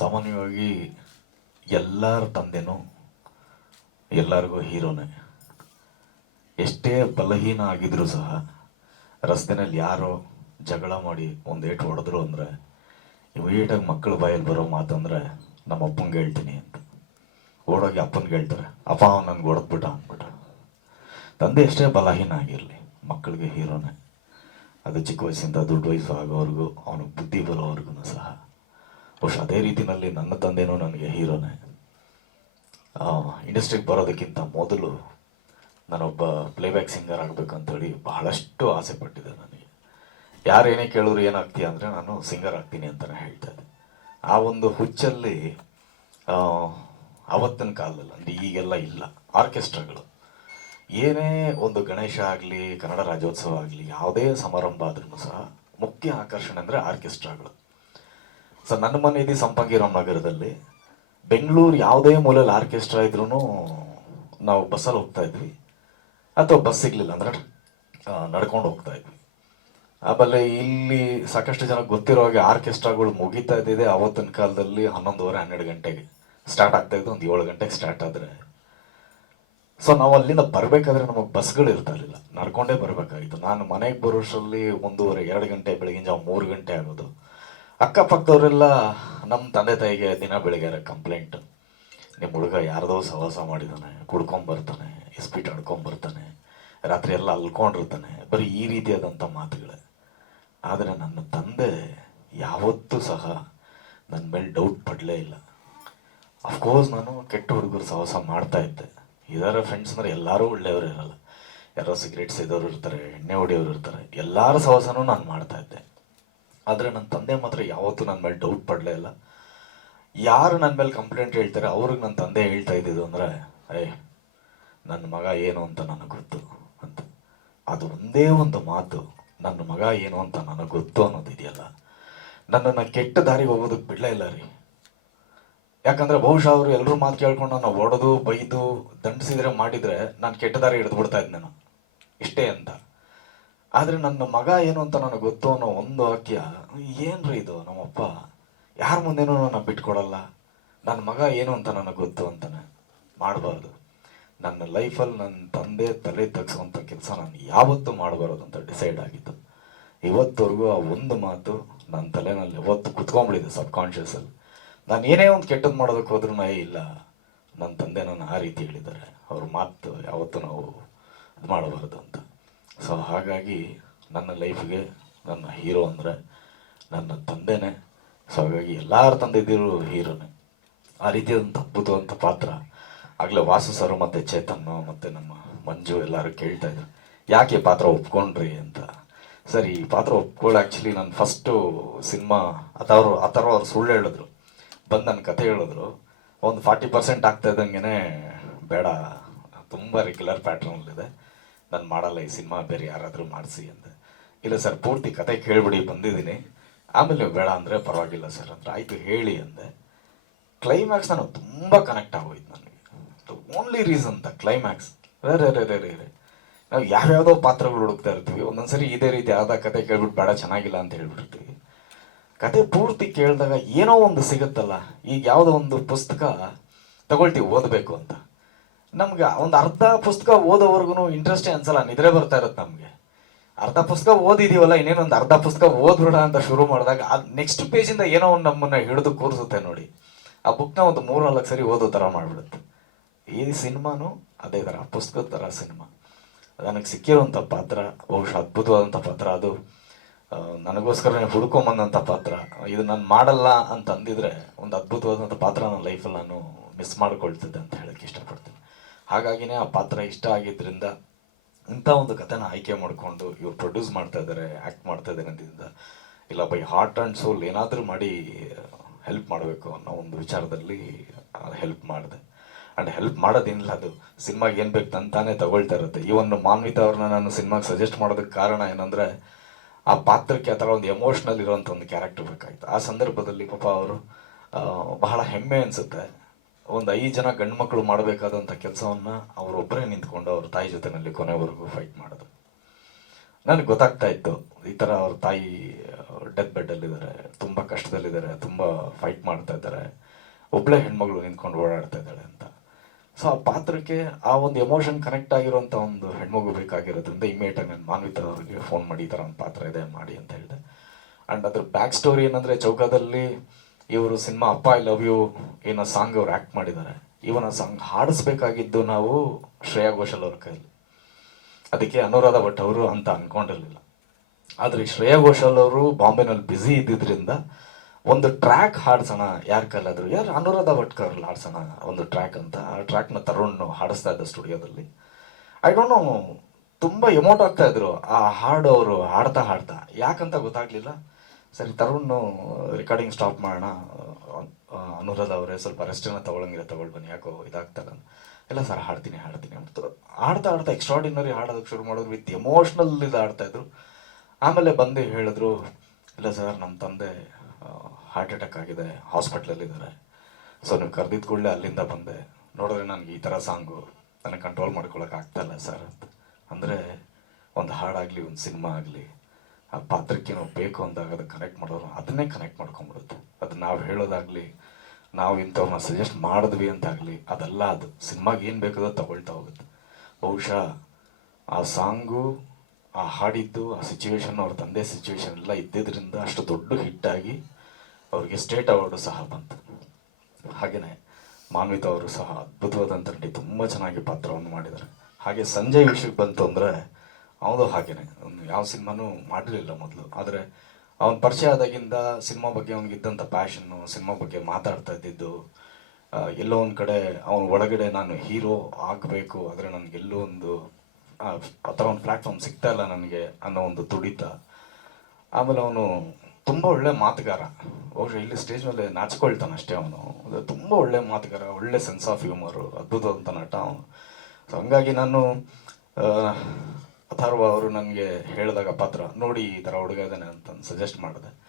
ಸಾಮಾನ್ಯವಾಗಿ ಎಲ್ಲರ ತಂದೆನೂ ಎಲ್ಲರಿಗೂ ಹೀರೋನೇ. ಎಷ್ಟೇ ಬಲಹೀನ ಆಗಿದ್ರು ಸಹ ರಸ್ತೆನಲ್ಲಿ ಯಾರೋ ಜಗಳ ಮಾಡಿ ಒಂದು ಏಟು ಹೊಡೆದ್ರು ಅಂದರೆ ಇಮಿಡಿಯೇಟಾಗಿ ಮಕ್ಕಳು ಬಾಯಲ್ಲಿ ಬರೋ ಮಾತಂದರೆ ನಮ್ಮ ಅಪ್ಪಂಗೆ ಹೇಳ್ತೀನಿ ಅಂತ. ಓಡೋಗಿ ಅಪ್ಪನಿಗೆ ಹೇಳ್ತಾರೆ, ಅಪ್ಪ, ಅವ್ನು ನನ್ಗೆ ಹೊಡೆದ್ಬಿಟ್ಟ ಅಂದ್ಬಿಟ್ಟು. ತಂದೆ ಎಷ್ಟೇ ಬಲಹೀನ ಆಗಿರಲಿ, ಮಕ್ಕಳಿಗೆ ಹೀರೋನೇ. ಅದು ಚಿಕ್ಕ ವಯಸ್ಸಿಂದ ದೊಡ್ಡ ವಯಸ್ಸು ಆಗೋವರೆಗೂ ಅವನಿಗೆ ಬುದ್ಧಿ ಬರೋವರೆಗೂ ಸಹ ಬಹುಶಃ ಅದೇ ರೀತಿಯಲ್ಲಿ ನನ್ನ ತಂದೆನೂ ನನಗೆ ಹೀರೋನೇ. ಇಂಡಸ್ಟ್ರಿಗೆ ಬರೋದಕ್ಕಿಂತ ಮೊದಲು ನಾನೊಬ್ಬ ಪ್ಲೇಬ್ಯಾಕ್ ಸಿಂಗರ್ ಆಗಬೇಕಂತೇಳಿ ಬಹಳಷ್ಟು ಆಸೆ ಪಟ್ಟಿದ್ದೆ ನನಗೆ. ಯಾರೇನೇ ಕೇಳಿದ್ರು ಏನಾಗ್ತೀಯ ಅಂದರೆ ನಾನು ಸಿಂಗರ್ ಆಗ್ತೀನಿ ಅಂತಲೇ ಹೇಳ್ತಾ ಇದ್ದೆ. ಆ ಒಂದು ಹುಚ್ಚಲ್ಲಿ ಆವತ್ತಿನ ಕಾಲದಲ್ಲಿ, ಅಂದರೆ ಈಗೆಲ್ಲ ಇಲ್ಲ, ಆರ್ಕೆಸ್ಟ್ರಾಗಳು. ಏನೇ ಒಂದು ಗಣೇಶ ಆಗಲಿ, ಕನ್ನಡ ರಾಜ್ಯೋತ್ಸವ ಆಗಲಿ, ಯಾವುದೇ ಸಮಾರಂಭ ಆದ್ರೂ ಸಹ ಮುಖ್ಯ ಆಕರ್ಷಣೆ ಅಂದರೆ ಆರ್ಕೆಸ್ಟ್ರಾಗಳು. ಸೊ ನನ್ನ ಮನೆ ಇದೆ ಸಂಪಂಗಿರಾಮ್ ನಗರದಲ್ಲಿ ಬೆಂಗಳೂರು ಯಾವುದೇ ಮೂಲೆಯಲ್ಲಿ ಆರ್ಕೆಸ್ಟ್ರಾ ಇದ್ರೂ ನಾವು ಬಸ್ಸಲ್ಲಿ ಹೋಗ್ತಾ ಇದ್ವಿ. ಅಥವಾ ಬಸ್ ಸಿಗಲಿಲ್ಲ ಅಂದ್ರೆ ನಡ್ಕೊಂಡು ಹೋಗ್ತಾ ಇದ್ವಿ. ಆಮೇಲೆ ಇಲ್ಲಿ ಸಾಕಷ್ಟು ಜನ ಗೊತ್ತಿರೋ ಹಾಗೆ ಆರ್ಕೆಸ್ಟ್ರಾಗಳು ಮುಗಿತಾ ಇದ್ದಿದೆ. ಆವತ್ತಿನ ಕಾಲದಲ್ಲಿ ಹನ್ನೊಂದುವರೆ, ಹನ್ನೆರಡು ಗಂಟೆಗೆ ಸ್ಟಾರ್ಟ್ ಆಗ್ತಾ ಇದ್ದು ಒಂದು ಏಳು ಗಂಟೆಗೆ ಸ್ಟಾರ್ಟ್ ಆದರೆ. ಸೊ ನಾವು ಅಲ್ಲಿಂದ ಬರಬೇಕಾದ್ರೆ ನಮಗೆ ಬಸ್ಗಳು ಇರ್ತಾ ಇರಲಿಲ್ಲ. ನಡ್ಕೊಂಡೇ ಬರಬೇಕಾಗಿತ್ತು. ನಾನು ಮನೆಗೆ ಬರೋಷ್ಟರಲ್ಲಿ ಒಂದೂವರೆ, ಎರಡು ಗಂಟೆ, ಬೆಳಗಿನ ಜಾವ ಮೂರು ಗಂಟೆ ಆಗೋದು. ಅಕ್ಕಪಕ್ಕದವರೆಲ್ಲ ನಮ್ಮ ತಂದೆ ತಾಯಿಗೆ ದಿನ ಬೆಳಗ್ಗೆ ಕಂಪ್ಲೇಂಟ್ ನಿಮ್ಮ ಹುಡುಗ ಯಾರ್ದೋ ಸಹವಾಸ ಮಾಡಿದ್ದಾನೆ ಕುಡ್ಕೊಂಬರ್ತಾನೆ ಎಸ್ಪೀಟ್ ಆಡ್ಕೊಂಬರ್ತಾನೆ ರಾತ್ರಿ ಎಲ್ಲ ಅಲ್ಕೊಂಡಿರ್ತಾನೆ. ಬರೀ ಈ ರೀತಿಯಾದಂಥ ಮಾತುಗಳೇ. ಆದರೆ ನನ್ನ ತಂದೆ ಯಾವತ್ತೂ ಸಹ ನನ್ನ ಮೇಲೆ ಡೌಟ್ ಪಡಲೇ ಇಲ್ಲ. ಅಫ್ಕೋರ್ಸ್ ನಾನು ಕೆಟ್ಟ ಹುಡುಗರು ಸಹವಾಸ ಮಾಡ್ತಾ ಇದ್ದೆ. ಇದರ ಫ್ರೆಂಡ್ಸ್ ಅಂದರೆ ಎಲ್ಲರೂ ಒಳ್ಳೆಯವರು ಇರಲ್ಲ. ಯಾರೋ ಸಿಗರೇಟ್ ಇದ್ದವರು ಇರ್ತಾರೆ, ಎಣ್ಣೆ ಹೊಡೆಯೋರು ಇರ್ತಾರೆ. ಎಲ್ಲರ ಸಹವಾಸನೂ ನಾನು ಮಾಡ್ತಾ ಇದ್ದೆ. ಆದರೆ ನನ್ನ ತಂದೆ ಮಾತ್ರ ಯಾವತ್ತೂ ನನ್ನ ಮೇಲೆ ಡೌಟ್ ಪಡಲೇ ಇಲ್ಲ. ಯಾರು ನನ್ನ ಮೇಲೆ ಕಂಪ್ಲೇಂಟ್ ಹೇಳ್ತಾರೆ, ಅವ್ರಿಗೆ ನನ್ನ ತಂದೆ ಹೇಳ್ತಾ ಇದ್ದಿದ್ದು ಅಂದರೆ ಏಯ್ ನನ್ನ ಮಗ ಏನು ಅಂತ ನನಗೆ ಗೊತ್ತು ಅಂತ. ಅದು ಒಂದೇ ಒಂದು ಮಾತು ನನ್ನ ಮಗ ಏನು ಅಂತ ನನಗೆ ಗೊತ್ತು ಅನ್ನೋದಿದೆಯಲ್ಲ ನನ್ನನ್ನು ಕೆಟ್ಟ ದಾರಿಗೆ ಹೋಗೋದಕ್ಕೆ ಬಿಡಲೇ ಇಲ್ಲ ರೀ. ಯಾಕಂದರೆ ಬಹುಶಃ ಅವರು ಎಲ್ಲರೂ ಮಾತು ಕೇಳ್ಕೊಂಡು ನಾನು ಹೊಡೆದು ಬೈದು, ದಂಡಿಸಿದ್ರೆ ಮಾಡಿದರೆ ನಾನು ಕೆಟ್ಟ ದಾರಿ ಹಿಡಿದು ಬಿಡ್ತಾ ಇದ್ದೆ ನಾನು. ಇಷ್ಟೇ ಅಂತ. ಆದ್ರೆ ನನ್ನ ಮಗ ಏನು ಅಂತ ನನಗೆ ಗೊತ್ತು ಅನ್ನೋ ಒಂದು ವಾಕ್ಯ ಏನ್ರಿ ಇದು ನಮ್ಮಪ್ಪ? ಯಾರ ಮುಂದೆನೂ ನನ್ನ ಬಿಟ್ಕೊಡಲ್ಲ. ನನ್ನ ಮಗ ಏನು ಅಂತ ನನಗೆ ಗೊತ್ತು ಅಂತಾನೆ ಮಾಡಬಾರ್ದು. ನನ್ನ ಲೈಫಲ್ಲಿ ನನ್ನ ತಂದೆ ತಲೆ ತಗ್ಸುವಂಥ ಕೆಲಸ ನಾನು ಯಾವತ್ತೂ ಮಾಡಬಾರ್ದು ಅಂತ ಡಿಸೈಡ್ ಆಗಿತ್ತು. ಇವತ್ತವರೆಗೂ ಆ ಒಂದು ಮಾತು ನನ್ನ ತಲೆನಲ್ಲಿ ಯಾವತ್ತು ಕುತ್ಕೊಂಡ್ಬಿಟ್ಟಿದೆ ಸಬ್ ಕಾನ್ಷಿಯಸಲ್ಲಿ ನಾನು ಏನೇ ಒಂದು ಕೆಟ್ಟದ್ದು ಮಾಡೋದಕ್ಕೆ ಹೋದ್ರೂ ಇಲ್ಲ. ನನ್ನ ತಂದೆ ನನ್ನ ಆ ರೀತಿ ಹೇಳಿದ್ದಾರೆ. ಅವ್ರ ಮಾತು ಯಾವತ್ತೂ ನಾವು ಇದು ಮಾಡಬಾರ್ದು ಅಂತ. ಸೊ ಹಾಗಾಗಿ ನನ್ನ ಲೈಫ್ಗೆ ನನ್ನ ಹೀರೋ ಅಂದರೆ ನನ್ನ ತಂದೆನೇ. ಸೊ ಹಾಗಾಗಿ ಎಲ್ಲರ ತಂದೆದಿರು ಹೀರೋನೇ. ಆ ರೀತಿಯಾದಂಥ ಅದ್ಭುತವಂಥ ಪಾತ್ರ. ಆಗಲೇ ವಾಸು ಸರ್ ಮತ್ತು ಚೇತನ್ ಮತ್ತು ನಮ್ಮ ಮಂಜು ಎಲ್ಲರೂ ಕೇಳ್ತಾ ಇದ್ರು. ಯಾಕೆ ಪಾತ್ರ ಒಪ್ಕೊಂಡ್ರಿ ಅಂತ. ಸರ್, ಈ ಪಾತ್ರ ಒಪ್ಕೊಳ್ಳಿ ಆ್ಯಕ್ಚುಲಿ ನಾನು ಫಸ್ಟು ಸಿನಿಮಾ ಅಥವಾ ಆ ಥರ ಅವ್ರು ಸುಳ್ಳು ಹೇಳಿದ್ರು. ಬಂದು ನನ್ನ ಕತೆ ಹೇಳಿದ್ರು. ಒಂದು ಫಾರ್ಟಿ ಪರ್ಸೆಂಟ್ ಆಗ್ತಾ ಇದ್ದಂಗೆ ಬೇಡ. ತುಂಬ ರೆಗ್ಯುಲರ್ ಪ್ಯಾಟ್ರನಲ್ಲಿದೆ ನಾನು ಮಾಡಲ್ಲ, ಈ ಸಿನಿಮಾ ಬೇರೆ ಯಾರಾದರೂ ಮಾಡಿಸಿ ಅಂತ ಇಲ್ಲ ಸರ್, ಪೂರ್ತಿ ಕತೆ ಕೇಳ್ಬಿಡಿ, ಬಂದಿದ್ದೀನಿ. ಆಮೇಲೆ ಬೇಡ ಅಂದರೆ ಪರವಾಗಿಲ್ಲ ಸರ್ ಅಂದ್ರೆ ಆಯಿತು, ಹೇಳಿ ಅಂದೆ. ಕ್ಲೈಮ್ಯಾಕ್ಸ್ ನಾನು ತುಂಬ ಕನೆಕ್ಟ್ ಆಗೋಯ್ತು ನನಗೆ. ಓನ್ಲಿ ರೀಸನ್ ದ ಕ್ಲೈಮ್ಯಾಕ್ಸ್ ರೇ ರೇ ರೇ ರೇ ರೇ ರೇ. ನಾವು ಯಾವ್ಯಾವುದೋ ಪಾತ್ರಗಳು ಹುಡುಕ್ತಾ ಇರ್ತೀವಿ. ಒಂದೊಂದ್ಸರಿ ಇದೇ ರೀತಿ ಆದ ಕತೆ ಕೇಳ್ಬಿಟ್ಟು ಬೇಡ, ಚೆನ್ನಾಗಿಲ್ಲ ಅಂತ ಹೇಳ್ಬಿಟ್ಟಿರ್ತೀವಿ ಕತೆ ಪೂರ್ತಿ ಕೇಳಿದಾಗ ಏನೋ ಒಂದು ಸಿಗುತ್ತಲ್ಲ, ಈಗ ಯಾವುದೋ ಒಂದು ಪುಸ್ತಕ ತಗೊಳ್ತೀವಿ, ಓದಬೇಕು ಅಂತ. ನಮ್ಗೆ ಒಂದು ಅರ್ಧ ಪುಸ್ತಕ ಓದೋವರೆಗೂ ಇಂಟ್ರೆಸ್ಟೇ ಅನ್ಸಲ್ಲ, ನಿದ್ರೆ ಬರ್ತಾ ಇರುತ್ತೆ ನಮಗೆ. ಅರ್ಧ ಪುಸ್ತಕ ಓದಿದೀವಲ್ಲ ಇನ್ನೇನೊಂದು ಅರ್ಧ ಪುಸ್ತಕ ಓದ್ಬಿಡ ಅಂತ ಶುರು ಮಾಡಿದಾಗ ಆ ನೆಕ್ಸ್ಟ್ ಪೇಜಿಂದ ಏನೋ ಒಂದು ನಮ್ಮನ್ನ ಹಿಡಿದು ಕೂರಿಸುತ್ತೆ ನೋಡಿ. ಆ ಬುಕ್ನ ಒಂದು ಮೂರು ನಾಲ್ಕು ಸರಿ ಓದೋ ಥರ ಮಾಡಿಬಿಡುತ್ತೆ. ಈ ಸಿನಿಮಾನು ಅದೇ ಥರ ಪುಸ್ತಕದ ಥರ ಸಿನಿಮಾ. ನನಗೆ ಸಿಕ್ಕಿರುವಂಥ ಪಾತ್ರ, ಬಹುಶಃ ಅದ್ಭುತವಾದಂಥ ಪಾತ್ರ ಅದು. ನನಗೋಸ್ಕರ ನನಗೋಸ್ಕರನೇ ಹುಡ್ಕೊಂಬಂದಂಥ ಪಾತ್ರ. ಇದು ನಾನು ಮಾಡಲ್ಲ ಅಂತ ಅಂದಿದ್ರೆ ಒಂದು ಅದ್ಭುತವಾದಂಥ ಪಾತ್ರ ನನ್ನ ಲೈಫಲ್ಲಿ ನಾನು ಮಿಸ್ ಮಾಡ್ಕೊಳ್ತಿದ್ದೆ ಅಂತ ಹೇಳಕ್ಕೆ ಇಷ್ಟಪಡ್ತೀನಿ. ಹಾಗಾಗಿನೇ ಆ ಪಾತ್ರ ಇಷ್ಟ ಆಗಿದ್ದರಿಂದ ಇಂಥ ಒಂದು ಕಥೆನ ಆಯ್ಕೆ ಮಾಡಿಕೊಂಡು ಇವ್ರು ಪ್ರೊಡ್ಯೂಸ್ ಮಾಡ್ತಾ ಇದ್ದಾರೆ ಆ್ಯಕ್ಟ್ ಮಾಡ್ತಾ ಇದ್ದಾರೆ ಅಂತಿದ್ದ ಇಲ್ಲ ಬೈ ಹಾರ್ಟ್ ಆ್ಯಂಡ್ ಸೋಲ್ ಏನಾದರೂ ಮಾಡಿ ಹೆಲ್ಪ್ ಮಾಡಬೇಕು ಅನ್ನೋ ಒಂದು ವಿಚಾರದಲ್ಲಿ ಹೆಲ್ಪ್ ಮಾಡಿದೆ. ಆ್ಯಂಡ್ ಹೆಲ್ಪ್ ಮಾಡೋದೇನಿಲ್ಲ ಅದು. ಸಿನಿಮಾಗೆ ಏನು ಬೇಕು ತಂತಾನೆ ತಗೊಳ್ತಾ ಇರುತ್ತೆ. ಈ ಒಂದು ಮಾನ್ವಿತ ಅವ್ರನ್ನ ನಾನು ಸಿನಿಮಾಗೆ ಸಜೆಸ್ಟ್ ಮಾಡೋದಕ್ಕೆ ಕಾರಣ ಏನಂದರೆ ಆ ಪಾತ್ರಕ್ಕೆ ಆ ಥರ ಒಂದು ಎಮೋಷ್ನಲ್ ಇರೋಂಥ ಒಂದು ಕ್ಯಾರೆಕ್ಟರ್ ಬೇಕಾಗಿತ್ತು ಆ ಸಂದರ್ಭದಲ್ಲಿ ಪಾಪ ಅವರು ಬಹಳ ಹೆಮ್ಮೆ ಅನಿಸುತ್ತೆ. ಒಂದು ಐದು ಜನ ಗಂಡು ಮಕ್ಕಳು ಮಾಡಬೇಕಾದಂಥ ಕೆಲಸವನ್ನು ಅವರೊಬ್ಬರೇ ನಿಂತ್ಕೊಂಡು ಅವ್ರ ತಾಯಿ ಜೊತೆನಲ್ಲಿ ಕೊನೆವರೆಗೂ ಫೈಟ್ ಮಾಡೋದು ನನಗೆ ಗೊತ್ತಾಗ್ತಾ ಇತ್ತು, ಈ ಥರ ಅವ್ರ ತಾಯಿ ಡೆತ್ ಬೆಡ್ಡಲ್ಲಿದ್ದಾರೆ ತುಂಬ ಕಷ್ಟದಲ್ಲಿದ್ದಾರೆ ತುಂಬ ಫೈಟ್ ಮಾಡ್ತಾ ಇದ್ದಾರೆ ಒಬ್ಬಳೇ ಹೆಣ್ಮಗಳು ನಿಂತ್ಕೊಂಡು ಓಡಾಡ್ತಾ ಇದ್ದಾಳೆ ಅಂತ. ಸೊ ಆ ಪಾತ್ರಕ್ಕೆ ಆ ಒಂದು ಎಮೋಷನ್ ಕನೆಕ್ಟ್ ಆಗಿರುವಂಥ ಒಂದು ಹೆಣ್ಮಗು ಬೇಕಾಗಿರೋದ್ರಿಂದ ಇಮಿಡಿಯೇಟ್ ಆಗಿ ನಾನು ಮಾನ್ವಿತ ಅವರಿಗೆ ಫೋನ್ ಮಾಡಿ ಈ ಥರ ಒಂದು ಪಾತ್ರ ಇದೆ, ಮಾಡಿ ಅಂತ ಹೇಳಿದೆ. ಆ್ಯಂಡ್ ಅದ್ರ ಬ್ಯಾಕ್ ಸ್ಟೋರಿ ಏನಂದರೆ ಚೌಕದಲ್ಲಿ ಇವರು ಸಿನಿಮಾ ಅಪ್ಪ ಐ ಲವ್ ಯು ಏನೋ ಸಾಂಗ್ ಅವ್ರು ಆ್ಯಕ್ಟ್ ಮಾಡಿದ್ದಾರೆ. ಇವನ ಸಾಂಗ್ ಹಾಡಿಸ್ಬೇಕಾಗಿದ್ದು ನಾವು ಶ್ರೇಯಾ ಘೋಷಲ್ ಅವ್ರ ಕೈಯಲ್ಲಿ. ಅದಕ್ಕೆ ಅನುರಾಧ ಭಟ್ ಅವರು ಅಂತ ಅನ್ಕೊಂಡಿರ್ಲಿಲ್ಲ. ಆದರೆ ಶ್ರೇಯಾ ಘೋಷಾಲ್ ಅವರು ಬಾಂಬೆನಲ್ಲಿ ಬ್ಯುಸಿ ಇದ್ದಿದ್ದರಿಂದ ಒಂದು ಟ್ರ್ಯಾಕ್ ಹಾಡ್ಸೋಣ, ಯಾರ ಕೈಲಾದ್ರು, ಯಾರು ಅನುರಾಧ ಭಟ್ಕರ್ ಹಾಡ್ಸೋಣ ಒಂದು ಟ್ರ್ಯಾಕ್ ಅಂತ, ಆ ಟ್ರ್ಯಾಕ್ನ ತರುಣ್ ಹಾಡಿಸ್ತಾ ಇದ್ದ ಸ್ಟುಡಿಯೋದಲ್ಲಿ ಐ ಡೋಂಟ್ ನೋ ತುಂಬ ಎಮೋಟ್ ಆಗ್ತಾ ಇದ್ರು ಆ ಹಾಡು ಅವರು ಹಾಡ್ತಾ ಹಾಡ್ತಾ. ಯಾಕಂತ ಗೊತ್ತಾಗ್ಲಿಲ್ಲ. ಸರಿ, ತರುಣ್ ರೆಕಾರ್ಡಿಂಗ್ ಸ್ಟಾಪ್ ಮಾಡೋಣ. ಅನುರಾಧ ಅವರೇ, ಸ್ವಲ್ಪ ರೆಸ್ಟನ್ನು ತಗೊಳಂಗಿಲ್ಲ ತಗೊಳ್ ಬನ್ನಿ, ಯಾಕೋ ಇದಾಗ್ತಲ್ಲ ಇಲ್ಲ ಸರ್, ಹಾಡ್ತೀನಿ ಹಾಡ್ತೀನಿ ಅಂತ ಆಡ್ತಾ ಆಡ್ತಾ ಎಕ್ಸ್ಟ್ರಾಡಿನರಿ ಹಾಡೋದಕ್ಕೆ ಶುರು ಮಾಡೋದು ವಿತ್ ಎಮೋಷ್ನಲ್ ಇದು ಆಡ್ತಾ ಇದ್ರು. ಆಮೇಲೆ ಬಂದು ಹೇಳಿದ್ರು, ಇಲ್ಲ ಸರ್ ನಮ್ಮ ತಂದೆ ಹಾರ್ಟ್ ಅಟ್ಯಾಕ್ ಆಗಿದೆ ಹಾಸ್ಪಿಟ್ಲಲ್ಲಿದ್ದಾರೆ ಸೊ ನೀವು ಕರೆದಿದ್ದ ಕೂಡಲೇ ಅಲ್ಲಿಂದ ಬಂದೆ. ನೋಡಿದ್ರೆ ನನಗೆ ಈ ಥರ ಸಾಂಗು ನನಗೆ ಕಂಟ್ರೋಲ್ ಮಾಡ್ಕೊಳಕ್ಕೆ ಆಗ್ತಾ ಇಲ್ಲ ಸರ್ ಅಂತ. ಅಂದರೆ, ಒಂದು ಹಾಡಾಗಲಿ, ಒಂದು ಸಿನಿಮಾ ಆಗಲಿ ಆ ಪಾತ್ರಕ್ಕೆ ಏನೋ ಬೇಕು ಅಂದಾಗ ಅದು ಕನೆಕ್ಟ್ ಮಾಡೋರು, ಅದನ್ನೇ ಕನೆಕ್ಟ್ ಮಾಡ್ಕೊಂಡ್ಬಿಡುತ್ತೆ. ಅದು ನಾವು ಹೇಳೋದಾಗಲಿ, ನಾವು ಇಂಥವ್ರನ್ನ ಸಜೆಸ್ಟ್ ಮಾಡಿದ್ವಿ ಅಂತಾಗಲಿ, ಅದೆಲ್ಲ ಅದು. ಸಿನಿಮಾಗೆ ಏನು ಬೇಕದೋ ತಗೊಳ್ತಾ ಹೋಗುತ್ತೆ. ಬಹುಶಃ ಆ ಸಾಂಗು, ಆ ಹಾಡಿದ್ದು, ಆ ಸಿಚುವೇಶನ್ ಅವ್ರ ತಂದೆ ಸಿಚುವೇಶನ್ ಎಲ್ಲ ಇದ್ದಿದ್ರಿಂದ ಅಷ್ಟು ದೊಡ್ಡ ಹಿಟ್ಟಾಗಿ ಅವ್ರಿಗೆ ಸ್ಟೇಟ್ ಅವಾರ್ಡು ಸಹ ಬಂತು. ಹಾಗೆಯೇ ಮಾನ್ವಿತ ಅವರು ಸಹ ಅದ್ಭುತವಾದಂಥ ನಟಿ, ತುಂಬ ಚೆನ್ನಾಗಿ ಪಾತ್ರವನ್ನು ಮಾಡಿದ್ದಾರೆ. ಹಾಗೆ ಸಂಜಯ್ ವಿಷಯಕ್ಕೆ ಬಂತು ಅಂದರೆ ಅವನು ಹಾಗೇನೆ. ಅವನು ಯಾವ ಸಿನಿಮಾನೂ ಮಾಡಿರಲಿಲ್ಲ ಮೊದಲು. ಆದರೆ ಅವನ ಪರಿಚಯ ಆದಾಗಿಂದ ಸಿನಿಮಾ ಬಗ್ಗೆ ಅವನಿಗಿದ್ದಂಥ ಪ್ಯಾಷನ್ನು ಸಿನಿಮಾ ಬಗ್ಗೆ ಮಾತಾಡ್ತಾ ಇದ್ದಿದ್ದು ಎಲ್ಲೋ ಒಂದು ಕಡೆ ಅವನ ಒಳಗಡೆ ನಾನು ಹೀರೋ ಆಗಬೇಕು, ಆದರೆ ನನಗೆಲ್ಲೋ ಒಂದು, ಆ ಥರ ಒಂದು ಪ್ಲ್ಯಾಟ್ಫಾರ್ಮ್ ಸಿಗ್ತಾ ಇಲ್ಲ ನನಗೆ ಅನ್ನೋ ಒಂದು ತುಡಿತ. ಆಮೇಲೆ ಅವನು ತುಂಬ ಒಳ್ಳೆ ಮಾತುಗಾರ. ಬಹುಶಃ ಇಲ್ಲಿ ಸ್ಟೇಜ್ ಮೇಲೆ ನಾಚಿಕೊಳ್ತಾನೆ ಅಷ್ಟೇ ಅವನು. ಅದು ತುಂಬ ಒಳ್ಳೆ ಮಾತುಗಾರ, ಒಳ್ಳೆ ಸೆನ್ಸ್ ಆಫ್ ಹ್ಯೂಮರು ಅದ್ಭುತವಂತ ನಟ ಅವನು. ಸೊ ಹಂಗಾಗಿ ನಾನು ಅಥರ್ವ ಅವರು ನನಗೆ ಹೇಳಿದಾಗ ಪಾತ್ರ ನೋಡಿ ಈ ಥರ ಹುಡುಗ ಇದ್ದಾನೆ ಅಂತ ಸಜೆಸ್ಟ್ ಮಾಡಿದೆ.